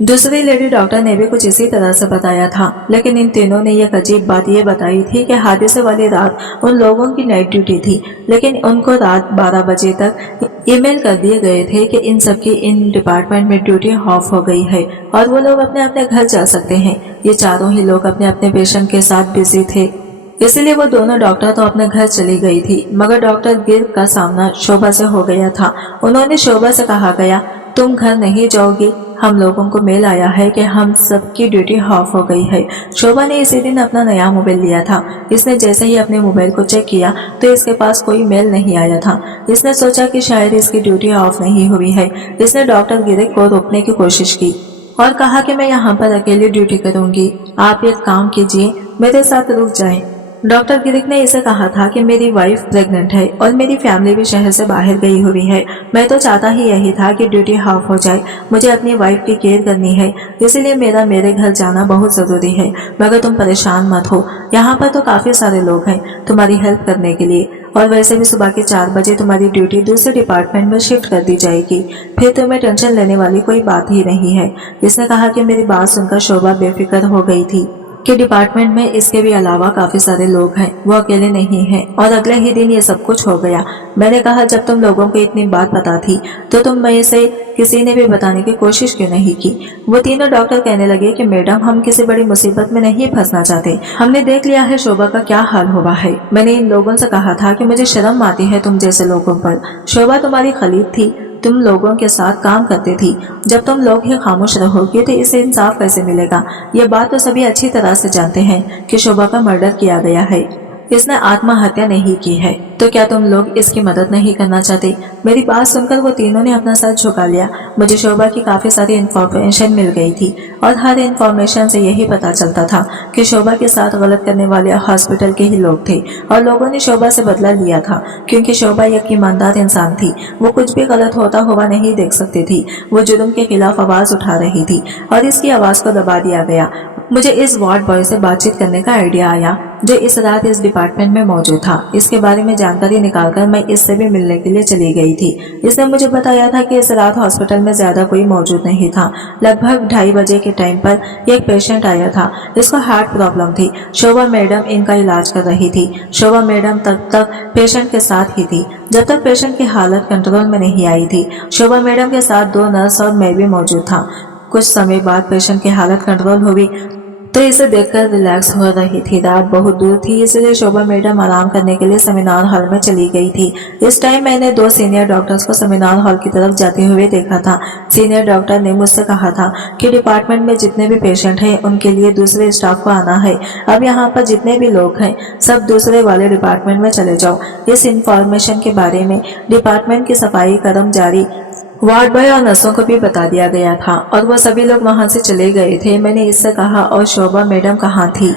दूसरी लेडी डॉक्टर ने भी कुछ इसी तरह से बताया था, लेकिन इन तीनों ने एक अजीब बात ये बताई थी कि हादसे वाली रात उन लोगों की नाइट ड्यूटी थी, लेकिन उनको रात 12 बजे तक ईमेल कर दिए गए थे कि इन सबकी इन डिपार्टमेंट में ड्यूटी ऑफ हो गई है और वो लोग अपने अपने घर जा सकते हैं। ये चारों ही लोग अपने अपने पेशेंट के साथ बिजी थे, इसलिए वो दोनों डॉक्टर तो अपने घर चली गई थी, मगर डॉक्टर गिर का सामना शोभा से हो गया था। उन्होंने शोभा से कहा गया, तुम घर नहीं जाओगी, हम लोगों को मेल आया है कि हम सबकी ड्यूटी ऑफ हो गई है। शोभा ने इसी दिन अपना नया मोबाइल लिया था। इसने जैसे ही अपने मोबाइल को चेक किया तो इसके पास कोई मेल नहीं आया था। इसने सोचा कि शायद इसकी ड्यूटी ऑफ नहीं हुई है। इसने डॉक्टर गिरेक को रोकने की कोशिश की और कहा कि मैं यहाँ पर अकेली ड्यूटी करूंगी, आप एक काम कीजिए, मेरे साथ रुक जाएं। डॉक्टर गिरिक ने इसे कहा था कि मेरी वाइफ प्रेग्नेंट है और मेरी फैमिली भी शहर से बाहर गई हुई है। मैं तो चाहता ही यही था कि ड्यूटी हाफ हो जाए, मुझे अपनी वाइफ की केयर करनी है, इसलिए मेरे घर जाना बहुत जरूरी है। मगर तुम परेशान मत हो, यहाँ पर तो काफी सारे लोग हैं तुम्हारी हेल्प करने के लिए, और वैसे भी सुबह के 4 बजे तुम्हारी ड्यूटी दूसरे डिपार्टमेंट में शिफ्ट कर दी जाएगी, फिर तुम्हें टेंशन लेने वाली कोई बात ही नहीं है। इसने कहा कि मेरी बात सुनकर शोभा बेफिक्र हो गई थी कि डिपार्टमेंट में इसके भी अलावा काफी सारे लोग हैं, वो अकेले नहीं हैं। और अगले ही दिन ये सब कुछ हो गया। मैंने कहा, जब तुम लोगों को इतनी बात पता थी तो तुम में से किसी ने भी बताने की कोशिश क्यों नहीं की। वो तीनों डॉक्टर कहने लगे कि मैडम, हम किसी बड़ी मुसीबत में नहीं फंसना चाहते, हमने देख लिया है शोभा का क्या हाल हुआ है। मैंने इन लोगों से कहा था कि मुझे शर्म आती है तुम जैसे लोगों पर। शोभा तुम्हारी खलीद थी, तुम लोगों के साथ काम करती थी, जब तुम लोग ही खामोश रहोगे तो इसे इंसाफ कैसे मिलेगा। ये बात तो सभी अच्छी तरह से जानते हैं कि शोभा का मर्डर किया गया है। इसने आत्महत्या नहीं की है, तो क्या तुम लोग इसकी मदद नहीं करना चाहते? मेरी बात सुनकर वो तीनों ने अपना सर झुका लिया। मुझे शोभा की काफी सारी इन्फॉर्मेशन मिल गई थी और हर इन्फॉर्मेशन से यही पता चलता था कि शोभा के साथ गलत करने वाले हॉस्पिटल के ही लोग थे और लोगों ने शोभा से बदला लिया था, क्योंकि शोभा एक ईमानदार इंसान थी। वो कुछ भी गलत होता हुआ नहीं देख सकती थी। वो जुर्म के खिलाफ आवाज उठा रही थी और इसकी आवाज को दबा दिया गया। मुझे इस वार्ड बॉय से बातचीत करने का आइडिया आया जो इस रात इस डिपार्टमेंट में मौजूद था। इसके बारे में जानकारी निकालकर मैं इससे भी मिलने के लिए चली गई थी। इसने मुझे बताया था कि इस रात हॉस्पिटल में ज्यादा कोई मौजूद नहीं था। लगभग 2:30 बजे के टाइम पर एक पेशेंट आया था। इसको हार्ट प्रॉब्लम थी। शोभा मैडम इनका इलाज कर रही थी। शोभा मैडम तब तक पेशेंट के साथ ही थी जब तक पेशेंट की हालत कंट्रोल में नहीं आई थी। शोभा मैडम के साथ 2 नर्स और मैं भी मौजूद था। कुछ समय बाद पेशेंट की हालत कंट्रोल हुई तो इसे देखकर रिलैक्स हो रही थी। रात बहुत दूर थी, इसलिए शोभा मैडम आराम करने के लिए सेमिनार हॉल में चली गई थी। इस टाइम मैंने 2 सीनियर डॉक्टर्स को सेमिनार हॉल की तरफ जाते हुए देखा था। सीनियर डॉक्टर ने मुझसे कहा था कि डिपार्टमेंट में जितने भी पेशेंट हैं उनके लिए दूसरे स्टाफ को आना है। अब यहाँ पर जितने भी लोग हैं सब दूसरे वाले डिपार्टमेंट में चले जाओ। इस इंफॉर्मेशन के बारे में डिपार्टमेंट की सफाई कर्मचारी, वार्ड बॉय और नर्सों को भी बता दिया गया था और वो सभी लोग वहां से चले गए थे। मैंने इससे कहा और शोभा मैडम कहाँ थी?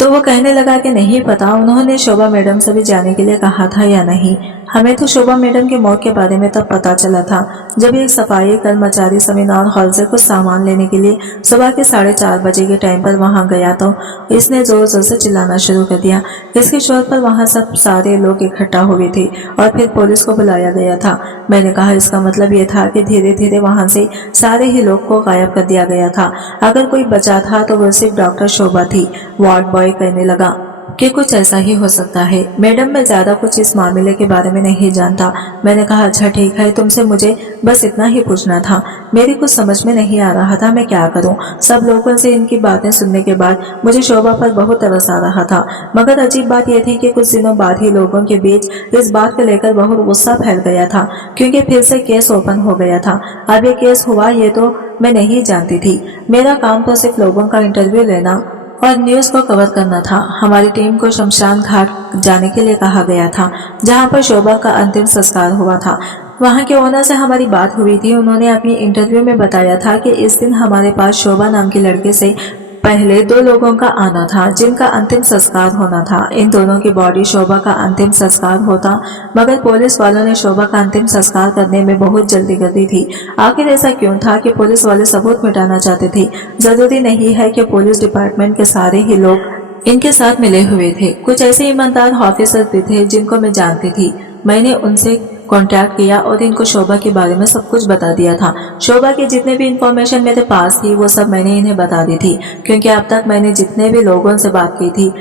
तो वो कहने लगा कि नहीं पता, उन्होंने शोभा मैडम से भी जाने के लिए कहा था या नहीं। हमें तो शोभा मैडम की मौत के बारे में तब पता चला था जब एक सफाई कर्मचारी सेमिनार हॉल से कुछ सामान लेने के लिए सुबह के 4:30 बजे के टाइम पर वहां गया तो इसने जोर जोर से चिल्लाना शुरू कर दिया। इसके शोर पर वहां सब सारे लोग इकट्ठा हुए थे और फिर पुलिस को बुलाया गया था। मैंने कहा इसका मतलब ये था कि धीरे धीरे वहां से सारे ही लोग को गायब कर दिया गया था। अगर कोई बचा था तो वो सिर्फ डॉक्टर शोभा थी। वार्ड बॉय कहने लगा कि कुछ ऐसा ही हो सकता है। मैडम, मैं ज्यादा कुछ इस मामले के बारे में नहीं जानता। मैंने कहा अच्छा ठीक है, तुमसे मुझे बस इतना ही पूछना था। मेरी कुछ समझ में नहीं आ रहा था मैं क्या करूं। सब लोगों से इनकी बातें सुनने के बाद मुझे शोभा पर बहुत तरस आ रहा था। मगर अजीब बात यह थी कि कुछ दिनों बाद ही लोगों के बीच इस बात को लेकर बहुत गुस्सा फैल गया था, क्योंकि फिर से केस ओपन हो गया था। अब ये केस हुआ ये तो मैं नहीं जानती थी। मेरा काम तो सिर्फ लोगों का इंटरव्यू लेना और न्यूज को कवर करना था। हमारी टीम को शमशान घाट जाने के लिए कहा गया था जहां पर शोभा का अंतिम संस्कार हुआ था। वहां के ओनर से हमारी बात हुई थी। उन्होंने अपनी इंटरव्यू में बताया था कि इस दिन हमारे पास शोभा नाम की लड़के से पहले 2 लोगों का आना था जिनका अंतिम संस्कार होना था। इन दोनों की बॉडी शोभा का अंतिम संस्कार होता, मगर पुलिस वालों ने शोभा का अंतिम संस्कार करने में बहुत जल्दी कर दी थी। आखिर ऐसा क्यों था कि पुलिस वाले सबूत मिटाना चाहते थे? जरूरी नहीं है कि पुलिस डिपार्टमेंट के सारे ही लोग इनके साथ मिले हुए थे। कुछ ऐसे ईमानदार ऑफिसर भी थे जिनको मैं जानती थी। मैंने उनसे कांटेक्ट किया और इनको शोभा के बारे में सब कुछ बता दिया था। शोभा की जितने भी इंफॉर्मेशन मेरे पास थी वो सब मैंने इन्हें बता दी थी, क्योंकि अब तक मैंने जितने भी लोगों से बात की थी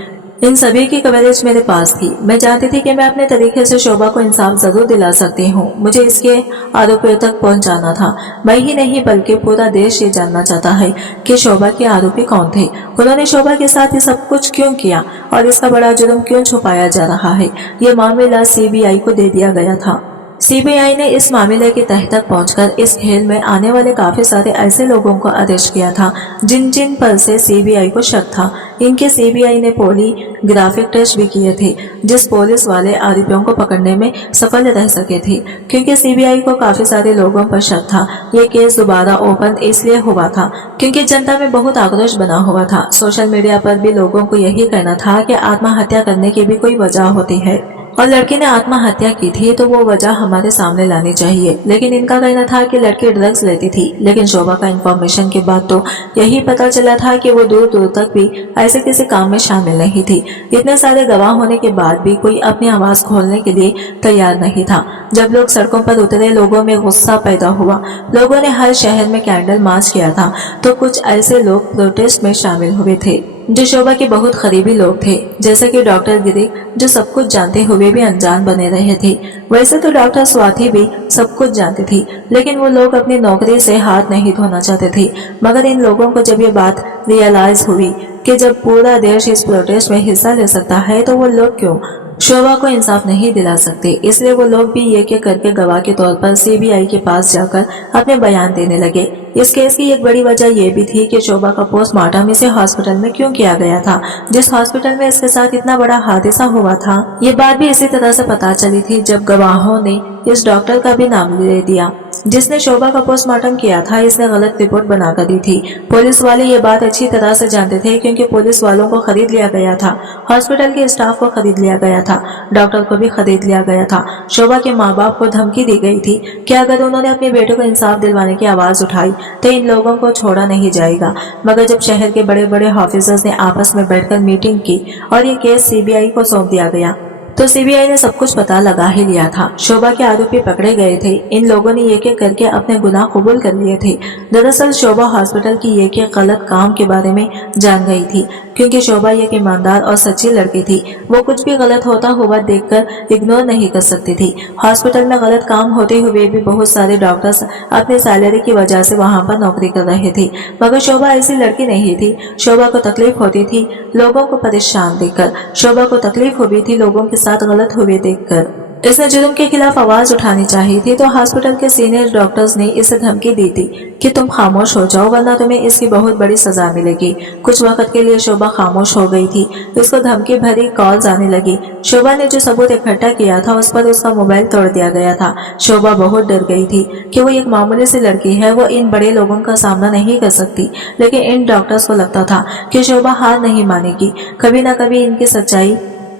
इन सभी की कवरेज मेरे पास थी। मैं जानती थी कि मैं अपने तरीके से शोभा को इंसाफ जरूर दिला सकती हूँ। मुझे इसके आरोपियों तक पहुँचाना था। मैं ही नहीं बल्कि पूरा देश ये जानना चाहता है कि शोभा के आरोपी कौन थे, उन्होंने शोभा के साथ ये सब कुछ क्यों किया और इसका बड़ा जुर्म क्यों छुपाया जा रहा है। ये मामला सीबीआई को दे दिया गया था। सीबीआई ने इस मामले की तह तक पहुंचकर इस खेल में आने वाले काफी सारे ऐसे लोगों को अरेस्ट किया था जिन पर से सीबीआई को शक था। इनके सीबीआई ने पॉलीग्राफिक टेस्ट भी किए थे, जिस पुलिस वाले आरोपियों को पकड़ने में सफल रह सके थे, क्योंकि सीबीआई को काफी सारे लोगों पर शक था। ये केस दोबारा ओपन इसलिए हुआ था क्योंकि जनता में बहुत आक्रोश बना हुआ था। सोशल मीडिया पर भी लोगों को यही कहना था कि आत्महत्या करने की भी कोई वजह होती है और लड़की ने आत्महत्या की थी तो वो वजह हमारे सामने लानी चाहिए। लेकिन इनका कहना था कि लड़की ड्रग्स लेती थी। लेकिन शोभा का इन्फॉर्मेशन के बाद तो यही पता चला था कि वो दूर दूर तक भी ऐसे किसी काम में शामिल नहीं थी। इतने सारे गवाह होने के बाद भी कोई अपनी आवाज खोलने के लिए तैयार नहीं था। जब लोग सड़कों पर उतरे, लोगों में गुस्सा पैदा हुआ। लोगों ने हर शहर में कैंडल मार्च किया था, तो कुछ ऐसे लोग प्रोटेस्ट में शामिल हुए थे जो शोभा के बहुत करीबी लोग थे, जैसे कि डॉक्टर गिरी, जो सब कुछ जानते हुए भी अनजान बने रहे थे। वैसे तो डॉक्टर स्वाति भी सब कुछ जानती थी, लेकिन वो लोग अपनी नौकरी से हाथ नहीं धोना चाहते थे। मगर इन लोगों को जब ये बात रियलाइज हुई कि जब पूरा देश इस प्रोटेस्ट में हिस्सा ले सकता है तो वो लोग क्यों शोभा को इंसाफ नहीं दिला सकते, इसलिए वो लोग भी ये करके गवाह के तौर पर सीबीआई के पास जाकर अपने बयान देने लगे। इस केस की एक बड़ी वजह ये भी थी कि शोभा का पोस्टमार्टम इसे हॉस्पिटल में क्यों किया गया था, जिस हॉस्पिटल में इसके साथ इतना बड़ा हादसा हुआ था। ये बात भी इसी तरह से पता चली थी जब गवाहों ने इस डॉक्टर का भी नाम ले दिया जिसने शोभा का पोस्टमार्टम किया था। इसने गलत रिपोर्ट बनाकर दी थी। पुलिस वाले ये बात अच्छी तरह से जानते थे क्योंकि पुलिस वालों को खरीद लिया गया था, हॉस्पिटल के स्टाफ को खरीद लिया गया था, डॉक्टर को भी खरीद लिया गया था। शोभा के माँ बाप को धमकी दी गई थी कि अगर उन्होंने अपने बेटे को इंसाफ दिलवाने की आवाज उठाई तो इन लोगों को छोड़ा नहीं जाएगा। मगर जब शहर के बड़े बड़े ऑफिसर्स ने आपस में बैठकर मीटिंग की और ये केस सीबीआई को सौंप दिया गया तो सीबीआई ने सब कुछ पता लगा ही लिया था। शोभा के आरोपी पकड़े गए थे। इन लोगों ने एक एक करके अपने गुनाह कबूल कर लिए थे। दरअसल शोभा हॉस्पिटल की एक एक गलत काम के बारे में जान गई थी क्योंकि शोभा एक ईमानदार और सच्ची लड़की थी। वो कुछ भी गलत होता हुआ देखकर इग्नोर नहीं कर सकती थी। हॉस्पिटल में गलत काम होते हुए भी बहुत सारे डॉक्टर्स अपनी सैलरी की वजह से वहां पर नौकरी कर रहे थे, मगर शोभा ऐसी लड़की नहीं थी। शोभा को तकलीफ होती थी लोगों को परेशान देखकर। शोभा को तकलीफ हुई थी लोगों के साथ गलत हुए देखकर। इसने जुर्म के खिलाफ आवाज उठानी चाहिए थी तो हॉस्पिटल के सीनियर डॉक्टर्स ने इसे धमकी दी थी कि तुम खामोश हो जाओ वरना तुम्हें इसकी बहुत बड़ी सजा मिलेगी। कुछ वक्त के लिए शोभा खामोश हो गई थी। इसको धमकी भरी कॉल्स आने लगी। शोभा ने जो सबूत इकट्ठा किया था उस पर उसका मोबाइल तोड़ दिया गया था। शोभा बहुत डर गई थी कि वो एक मामूली सी लड़की है, वो इन बड़े लोगों का सामना नहीं कर सकती। लेकिन इन डॉक्टर्स को लगता था कि शोभा हार नहीं मानेगी, कभी न कभी इनकी सच्चाई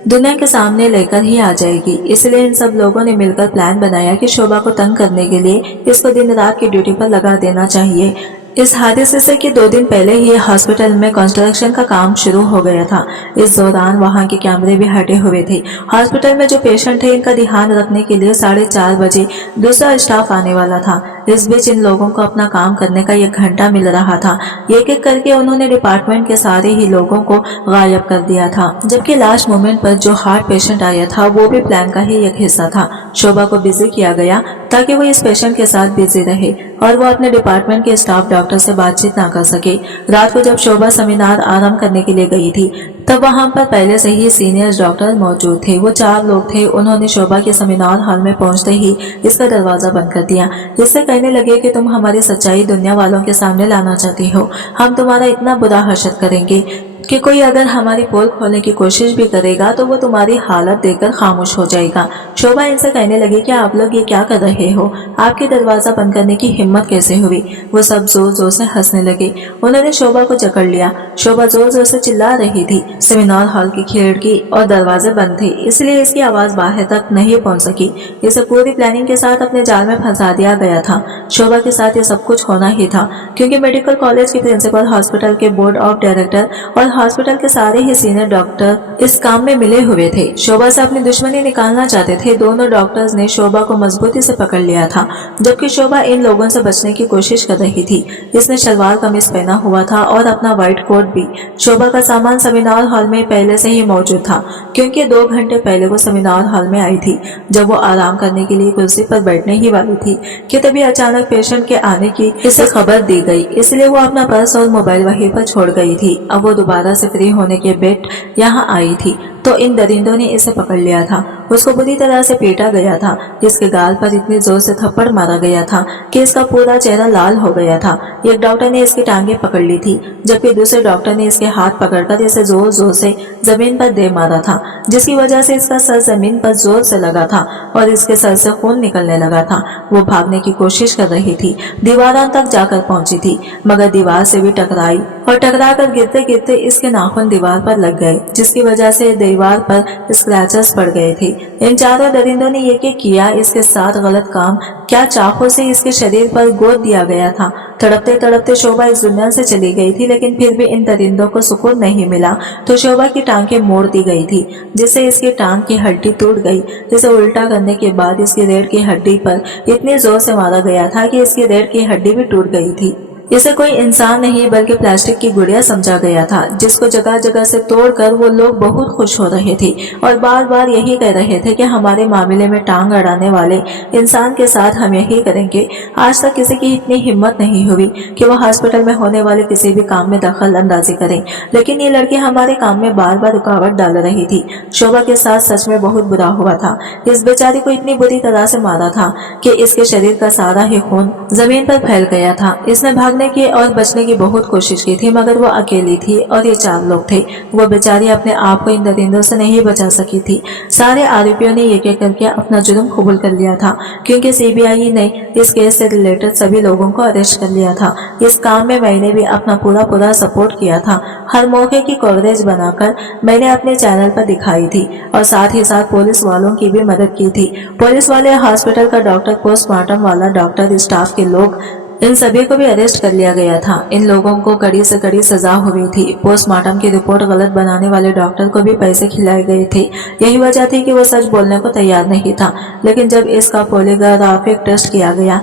दुनिया के सामने लेकर ही आ जाएगी। इसलिए इन सब लोगों ने मिलकर प्लान बनाया कि शोभा को तंग करने के लिए इसको दिन रात की ड्यूटी पर लगा देना चाहिए। इस हादसे से कि 2 दिन पहले ही हॉस्पिटल में कंस्ट्रक्शन का काम शुरू हो गया था। इस दौरान वहां के कैमरे भी हटे हुए थे। हॉस्पिटल में जो पेशेंट थे इनका ध्यान रखने के लिए 4:30 बजे दूसरा स्टाफ आने वाला था। इस बीच इन लोगों को अपना काम करने का 1 घंटा मिल रहा था। एक एक करके उन्होंने डिपार्टमेंट के सारे ही लोगों को गायब कर दिया था, जबकि लास्ट मोमेंट पर जो हार्ट पेशेंट आया था वो भी प्लान का ही एक हिस्सा था। शोभा को बिजी किया गया ताकि वो इस पेशेंट के साथ बिजी रहे और वो अपने डिपार्टमेंट के स्टाफ डॉक्टर से बातचीत ना कर सके। रात को जब शोभा सेमिनार आराम करने के लिए गई थी तब वहां पर पहले से ही सीनियर डॉक्टर मौजूद थे। वो 4 लोग थे। उन्होंने शोभा के सेमिनार हॉल में पहुंचते ही इसका दरवाजा बंद कर दिया। इससे कहने लगे कि तुम हमारी सच्चाई दुनिया वालों के सामने लाना चाहती हो, हम तुम्हारा इतना बुरा हशर करेंगे कि कोई अगर हमारी पोल खोलने की कोशिश भी करेगा तो वो तुम्हारी हालत देखकर खामोश हो जाएगा। शोभा इनसे कहने लगी कि आप लोग ये क्या कर रहे हो, आपके दरवाजा बंद करने की हिम्मत कैसे हुई। वो सब जोर जोर से हंसने लगे। उन्होंने शोभा को जकड़ लिया। शोभा जोर जोर से चिल्ला रही थी। सेमिनार हॉल की खिड़की और दरवाजे बंद थे, इसलिए इसकी आवाज बाहर तक नहीं पहुंच सकी। इसे पूरी प्लानिंग के साथ अपने जाल में फंसा दिया गया था। शोभा के साथ ये सब कुछ होना ही था क्योंकि मेडिकल कॉलेज के प्रिंसिपल, हॉस्पिटल के बोर्ड ऑफ डायरेक्टर और हॉस्पिटल के सारे ही सीनियर डॉक्टर इस काम में मिले हुए थे। शोभा से अपनी दुश्मनी निकालना चाहते थे। दोनों डॉक्टर्स ने शोभा को मजबूती से पकड़ लिया था, जबकि शोभा इन लोगों से बचने की कोशिश कर रही थी। इसने शलवार कमीज पहना हुआ था और अपना व्हाइट कोट भी। शोभा का सामान सेमिनार हॉल में पहले से ही मौजूद था क्योंकि 2 घंटे पहले वो सेमिनार हॉल में आई थी। जब वो आराम करने के लिए कुर्सी पर बैठने ही वाली थी कि तभी अचानक पेशेंट के आने की इसे खबर दी गई, इसलिए वो अपना पर्स और मोबाइल वहीं पर छोड़ गई थी। अब वो दोबारा से फ्री होने के बाद यहाँ आई थी तो इन दरिंदों ने इसे पकड़ लिया था। उसको बुरी तरह से पीटा गया था। इसके गाल पर इतनी जोर से थप्पड़ मारा गया था कि इसका पूरा चेहरा लाल हो गया था। एक डॉक्टर ने इसकी टांगे पकड़ ली थी, जबकि दूसरे डॉक्टर ने इसके हाथ पकड़कर इसे जोर जोर से जमीन पर दे मारा था, जिसकी वजह से इसका सर जमीन पर जोर से लगा था और इसके सर से खून निकलने लगा था। वो भागने की कोशिश कर रही थी, दीवारों तक जाकर पहुंची थी, मगर दीवार से भी टकराई और टकरा कर गिरते गिरते इसके नाखून दीवार पर लग गए, जिसकी वजह से दीवार पर स्क्रैचेस पड़ गए थे। इन चारों दरिंदों ने ये किया इसके साथ गलत काम। क्या चाकू से इसके शरीर पर गोद दिया गया था। तड़पते तड़पते शोभा इस दुनिया से चली गई थी, लेकिन फिर भी इन दरिंदों को सुकून नहीं मिला तो शोभा की टांगें मोड़ दी गई थी, जिससे इसकी टांग की हड्डी टूट गई। जिसे उल्टा करने के बाद इसकी रीढ़ की हड्डी पर इतनी जोर से मारा गया था कि इसकी रीढ़ की हड्डी भी टूट गई थी। इसे कोई इंसान नहीं बल्कि प्लास्टिक की गुड़िया समझा गया था, जिसको जगह जगह से तोड़कर वो लोग बहुत खुश हो रहे थे और बार बार यही कह रहे थे कि हमारे मामले में टांग अड़ाने वाले इंसान के साथ हम यही करेंगे। आज तक किसी की इतनी हिम्मत नहीं हुई कि वो हॉस्पिटल में होने वाले किसी भी काम में दखल अंदाजी करें, लेकिन ये लड़की हमारे काम में बार बार रुकावट डाल रही थी। शोभा के साथ सच में बहुत बुरा हुआ था। इस बेचारी को इतनी बुरी तरह से मारा था कि इसके शरीर का सारा ही खून जमीन पर फैल गया था। इसने भागने की और बचने की बहुत कोशिश की थी, मगर वो अकेली थी और ये 4 लोग थे। वो बेचारी अपने आप को इन दरिंदों से नहीं बचा सकी थी। सारे आरोपियों ने एक एक करके अपना जुर्म कबूल कर लिया था, क्योंकि सीबीआई ने इस केस से रिलेटेड सभी लोगों को अरेस्ट कर लिया था। इस काम में मैंने भी अपना पूरा सपोर्ट किया था। हर मौके की कवरेज बनाकर मैंने अपने चैनल पर दिखाई थी और साथ ही साथ पुलिस वालों की भी मदद की थी। पुलिस वाले, हॉस्पिटल का डॉक्टर, पोस्टमार्टम वाला डॉक्टर, स्टाफ के लोग, इन सभी को भी अरेस्ट कर लिया गया था। इन लोगों को कड़ी से कड़ी सजा हुई थी। पोस्टमार्टम की रिपोर्ट गलत बनाने वाले डॉक्टर को भी पैसे खिलाए गए थे। यही वजह थी कि वो सच बोलने को तैयार नहीं था, लेकिन जब इसका पॉलीग्राफिक टेस्ट किया गया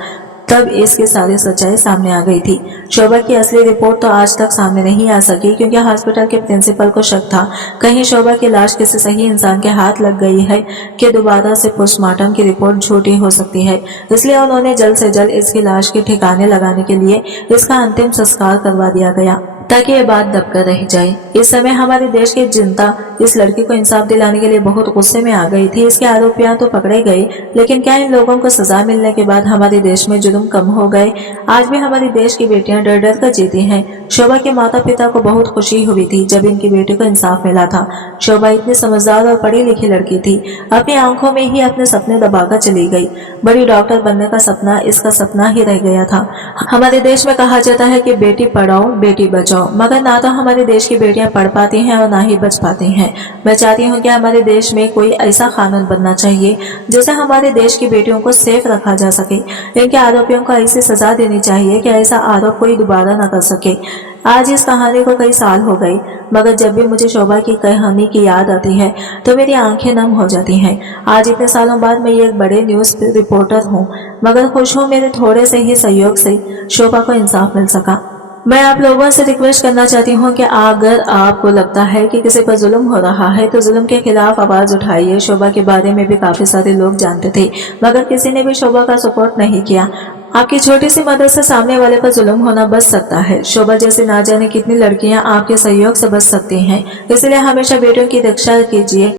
तब इसकी सारी सच्चाई सामने आ गई थी। शोभा की असली रिपोर्ट तो आज तक सामने नहीं आ सकी, क्योंकि हॉस्पिटल के प्रिंसिपल को शक था कहीं शोभा की लाश किसी सही इंसान के हाथ लग गई है कि दोबारा से पोस्टमार्टम की रिपोर्ट झूठी हो सकती है। इसलिए उन्होंने जल्द से जल्द इसकी लाश के ठिकाने लगाने के लिए इसका अंतिम संस्कार करवा दिया गया, ताकि ये बात दबकर रह जाए। इस समय हमारे देश की जनता इस लड़की को इंसाफ दिलाने के लिए बहुत गुस्से में आ गई थी। इसके आरोपियां तो पकड़े गए, लेकिन क्या इन लोगों को सजा मिलने के बाद हमारे देश में जुर्म कम हो गए? आज भी हमारे देश की बेटियां डर डर कर जीती हैं। शोभा के माता पिता को बहुत खुशी हुई थी जब इनकी बेटी को इंसाफ मिला था। शोभा इतनी समझदार और पढ़ी लिखी लड़की थी, अपनी आंखों में ही अपने सपने दबाकर चली गई। बड़ी डॉक्टर बनने का सपना इसका सपना ही रह गया था। हमारे देश में कहा जाता है कि बेटी पढ़ाओ बेटी बचाओ, मगर ना तो हमारे देश की बेटियां पढ़ पाती हैं और ना ही बच पाती हैं। मैं चाहती हूँ कि हमारे देश में कोई ऐसा कानून बनना चाहिए जिससे हमारे देश की बेटियों को सेफ रखा जा सके। इनके आरोपियों को ऐसी सजा देनी चाहिए कि ऐसा आरोप कोई दोबारा न कर सके। आज इस कहानी को कई साल हो गए, मगर जब भी मुझे शोभा की कहानी की याद आती है तो मेरी आंखें नम हो जाती हैं। आज इतने सालों बाद मैं एक बड़े न्यूज़ रिपोर्टर हूँ, मगर खुश हूँ मेरे थोड़े से ही सहयोग से शोभा को इंसाफ मिल सका। मैं आप लोगों से रिक्वेस्ट करना चाहती हूँ कि अगर आपको लगता है कि किसी पर जुल्म हो रहा है तो जुल्म के खिलाफ आवाज उठाइए। शोभा के बारे में भी काफी सारे लोग जानते थे, मगर किसी ने भी शोभा का सपोर्ट नहीं किया। आपकी छोटी सी मदद से सामने वाले पर जुल्म होना बच सकता है। शोभा जैसी ना जाने कितनी लड़कियां आपके सहयोग से बच सकती हैं। इसलिए हमेशा बेटियों की रक्षा कीजिए।